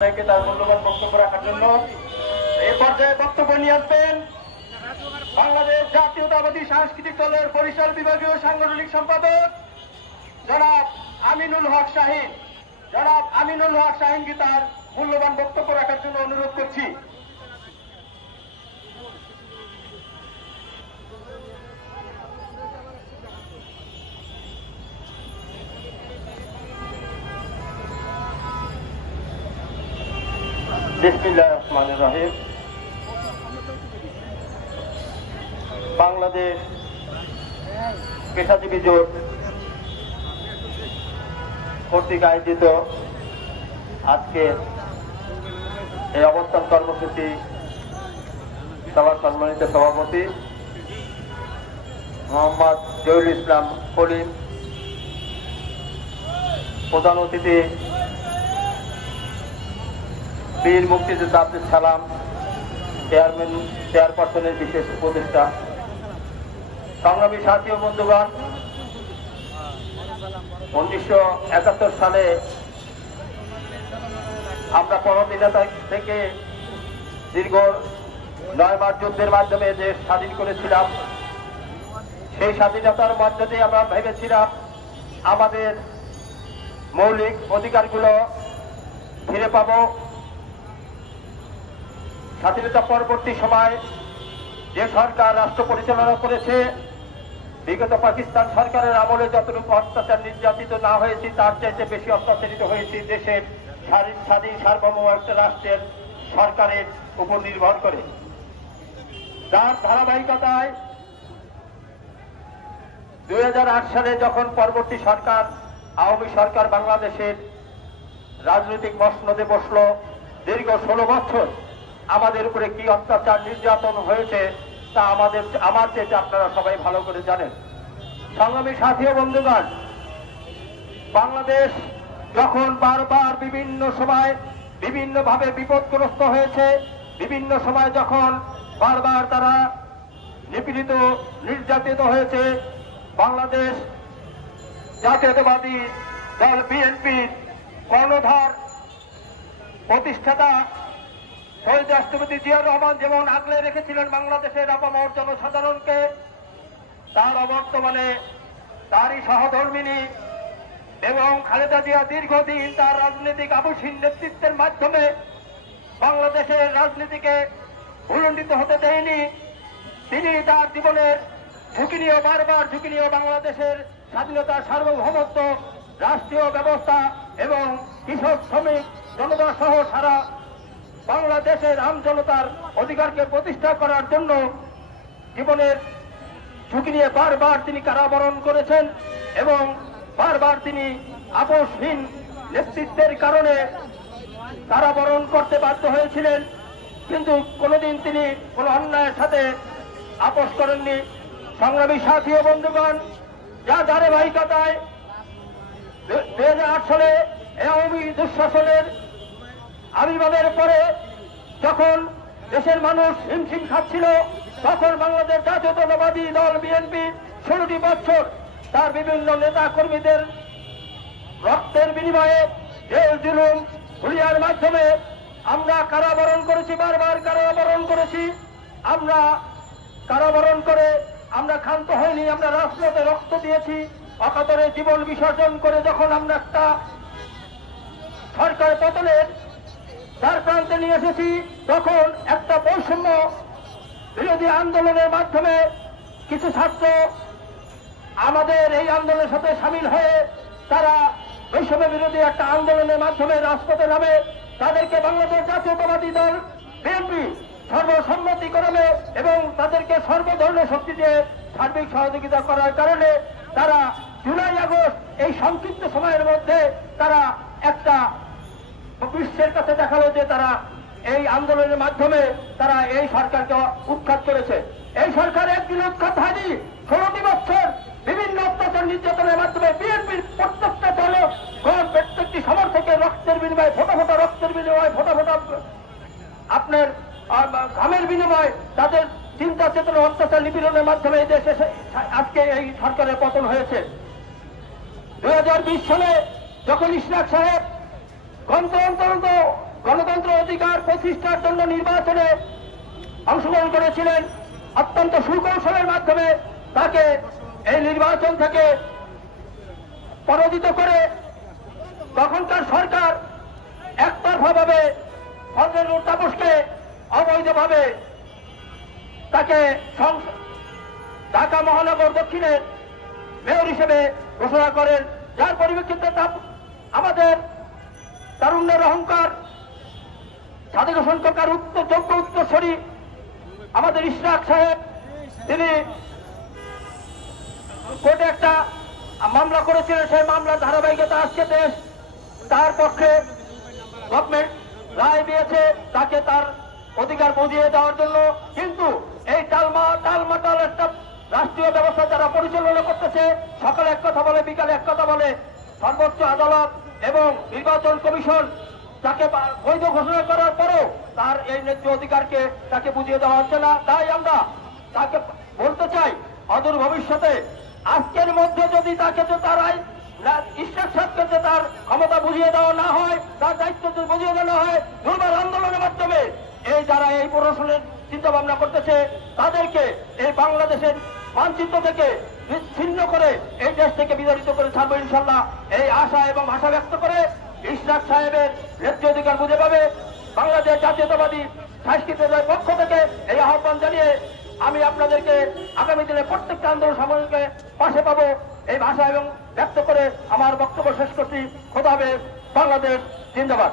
তার মূল্যবান বক্তব্য রাখার জন্য এই পর্যায়ে বক্তব্য নিয়ে আসবেন বাংলাদেশ জাতীয়তাবাদী সাংস্কৃতিক দলের বরিশাল বিভাগীয় সাংগঠনিক সম্পাদক জনাব আমিনুল হক শাহীন। জনাব আমিনুল হক শাহীনকে তার মূল্যবান বক্তব্য রাখার জন্য অনুরোধ করছি। বিসমিল্লাহির রহমানির রহিম। বাংলাদেশ পেশাজীবী জোট কর্তৃক আয়োজিত আজকে এই অবস্থান কর্মসূচি সভার সম্মানিত সভাপতি মোহাম্মদ জহিরুল ইসলাম কলিম, প্রধান অতিথি বীর মুক্তিযোদ্ধা আব্দুল সালাম, চেয়ারপারসনের বিশেষ উপদেষ্টা, সংগ্রামী সাথী ও বন্ধুগণ, 1971 সালে আমরা পরদিনতা থেকে দীর্ঘ 9 মাস যুদ্ধের মাধ্যমে দেশ স্বাধীন করেছিলাম। সেই স্বাধীনতার মধ্য দিয়ে আমরা ভেবেছিলাম আমাদের মৌলিক অধিকারগুলো ফিরে পাব। স্বাধীনতা পরবর্তী সময় যে সরকার রাষ্ট্র পরিচালনা করেছে, বিগত পাকিস্তান সরকারের আমলে যতটুকু অত্যাচার নির্যাতিত না হয়েছে তার চাইতে বেশি অত্যাচারিত হয়েছে দেশের স্বাধীন সার্বভৌম একটা রাষ্ট্রের সরকারের উপর নির্ভর করে। যার ধারাবাহিকতায় 2008 সালে যখন পরবর্তী সরকার আওয়ামী সরকার বাংলাদেশের রাজনৈতিক মসনদে বসলো, দীর্ঘ 16 বছর আমাদের উপরে কি অত্যাচার নির্যাতন হয়েছে তা আমার চেয়ে আপনারা সবাই ভালো করে জানেন। সংগ্রামী সাথী ও বন্ধুগণ, বাংলাদেশ যখন বারবার বিভিন্ন সময় বিভিন্নভাবে বিপদগ্রস্ত হয়েছে, বিভিন্ন সময় যখন বারবার তারা নিপীড়িত নির্যাতিত হয়েছে, বাংলাদেশ জাতীয়তাবাদী দল বিএনপির কর্ণধার প্রতিষ্ঠাতা শহীদ রাষ্ট্রপতি জিয়াউর রহমান যেমন আগলে রেখেছিলেন বাংলাদেশের আপামর জনসাধারণকে, তার অবর্তমানে তারই সহধর্মিনী এবং খালেদা জিয়া দীর্ঘদিন তার রাজনৈতিক আবশ্যিক নেতৃত্বের মাধ্যমে বাংলাদেশের রাজনীতিকে ভুলণ্ডিত হতে দেয়নি। তিনি তার জীবনের ঝুঁকি নিয়ে বারবার ঝুঁকি নিয়ে বাংলাদেশের স্বাধীনতা, সার্বভৌমত্ব, রাষ্ট্রীয় ব্যবস্থা এবং কৃষক, শ্রমিক, জনতা সহ সারা বাংলাদেশের আমজনতার অধিকারকে প্রতিষ্ঠা করার জন্য জীবনের ঝুঁকি নিয়ে বারবার তিনি কারাবরণ করেছেন এবং বারবার তিনি আপোষহীন নেতৃত্বের কারণে কারাবরণ করতে বাধ্য হয়েছিলেন, কিন্তু কোনোদিন তিনি কোনো অন্যায়ের সাথে আপোষ করেননি। সংগ্রামী সাথী ও বন্ধুগণ, যা ধারাবাহিকতায় 2008 সালে আওয়ামী দুঃশাসনের আবির্ভাবের পরে যখন দেশের মানুষ হিমশিম খাচ্ছিল, তখন বাংলাদেশ জাতীয়তাবাদী দল বিএনপি 16টি বছর তার বিভিন্ন নেতা কর্মীদের রক্তের বিনিময়ে জেল জুলুম হুলিয়ার মাধ্যমে আমরা কারাবরণ করেছি, বারবার কারাবরণ করেছি। আমরা কারাবরণ করে আমরা ক্ষান্ত হইনি, আমরা রাজপথে রক্ত দিয়েছি, অকাতরে জীবন বিসর্জন করে যখন আমরা একটা সরকার পতনের দ্বার প্রান্তে নিয়ে এসেছি, তখন একটা বৈষম্য বিরোধী আন্দোলনের মাধ্যমে কিছু ছাত্র আমাদের এই আন্দোলনের সাথে সামিল হয়ে তারা বৈষম্য বিরোধী একটা আন্দোলনের মাধ্যমে রাজপথে নামে। তাদেরকে বাংলাদেশ জাতীয়তাবাদী দল বিএনপি সর্বসম্মতিক্রমে এবং তাদেরকে সর্বধরনের শক্তি দিয়ে সার্বিক সহযোগিতা করার কারণে তারা জুলাই আগস্ট এই সংক্ষিপ্ত সময়ের মধ্যে তারা একটা বিশ্বের কাছে দেখালো যে তারা এই আন্দোলনের মাধ্যমে তারা এই সরকারকে উৎখাত করেছে। এই সরকার একদিন উৎখাত হয়নি, 16টি বছর বিভিন্ন অত্যাচার নির্যাতনের মাধ্যমে বিএনপির প্রত্যেকটা দলে প্রত্যেকটি সমর্থকের রক্তের বিনিময়ে, ফোটা ফোটা রক্তের বিনিময়ে, ফোটা ফোটা আপনার ঘামের বিনিময়ে তাদের চিন্তা চেতনা অত্যাচার নিপীড়নের মাধ্যমে এই দেশে আজকে এই সরকারের পতন হয়েছে। 2020 সালে যখন ইশরাক সাহেব গণতন্ত্র গণতন্ত্র অধিকার প্রতিষ্ঠার জন্য নির্বাচনে অংশগ্রহণ করেছিলেন, অত্যন্ত সুকৌশলের মাধ্যমে তাকে এই নির্বাচন থেকে পরাজিত করে তখনকার সরকার একতরফাভাবে ফজলুল তাপসকে অবৈধভাবে তাকে ঢাকা মহানগর দক্ষিণের মেয়র হিসেবে ঘোষণা করেন, যার পরিপ্রেক্ষিতে আমাদের তারুণ্যের অহংকার সাদেক হোসেন ককার যোগ্য উত্তরসূরি আমাদের ইশরাক সাহেব, তিনি কোর্টে একটা মামলা করেছিলেন। সেই মামলার ধারাবাহিকতা আজকে দেশ তার পক্ষে গভর্নমেন্ট রায় দিয়েছে তাকে তার অধিকার বুঝিয়ে দেওয়ার জন্য। কিন্তু এই টালমাটাল একটা রাষ্ট্রীয় ব্যবস্থা যারা পরিচালনা করতেছে, সকালে এক কথা বলে বিকালে এক কথা বলে, সর্বোচ্চ আদালত এবং নির্বাচন কমিশন তাকে বৈধ ঘোষণা করার পরেও তার এই ন্যায্য অধিকারকে তাকে বুঝিয়ে দেওয়া হচ্ছে না। তাই আমরা তাকে বলতে চাই, অদূর ভবিষ্যতে আজকের মধ্যে যদি তাকে তার ইশরাক সাহেবকে তার ক্ষমতা বুঝিয়ে দেওয়া না হয়, তার দায়িত্ব যদি বুঝিয়ে দেওয়া হয়, দুর্বার আন্দোলনের মাধ্যমে এই যারা এই প্রশাসনের চিন্তা ভাবনা করতেছে তাদেরকে এই বাংলাদেশের মানচিত্র থেকে বিচ্ছিন্ন করে এই দেশ থেকে বিতাড়িত করে ছাড়বো ইনশাল্লাহ। এই আশা এবং আশা ব্যক্ত করে ইশরাক সাহেবের ন্যায্য অধিকার বুঝে পাবে বাংলাদেশ জাতীয়তাবাদী সাংস্কৃতিক দলের পক্ষ থেকে এই আহ্বান জানিয়ে আমি আপনাদেরকে আগামী দিনে প্রত্যেকটা আন্দোলন সামগ্রীকে পাশে পাবো এই ভাষা এবং ব্যক্ত করে আমার বক্তব্য শেষ করছি। খোদা হাফেজ। বাংলাদেশ জিন্দাবাদ।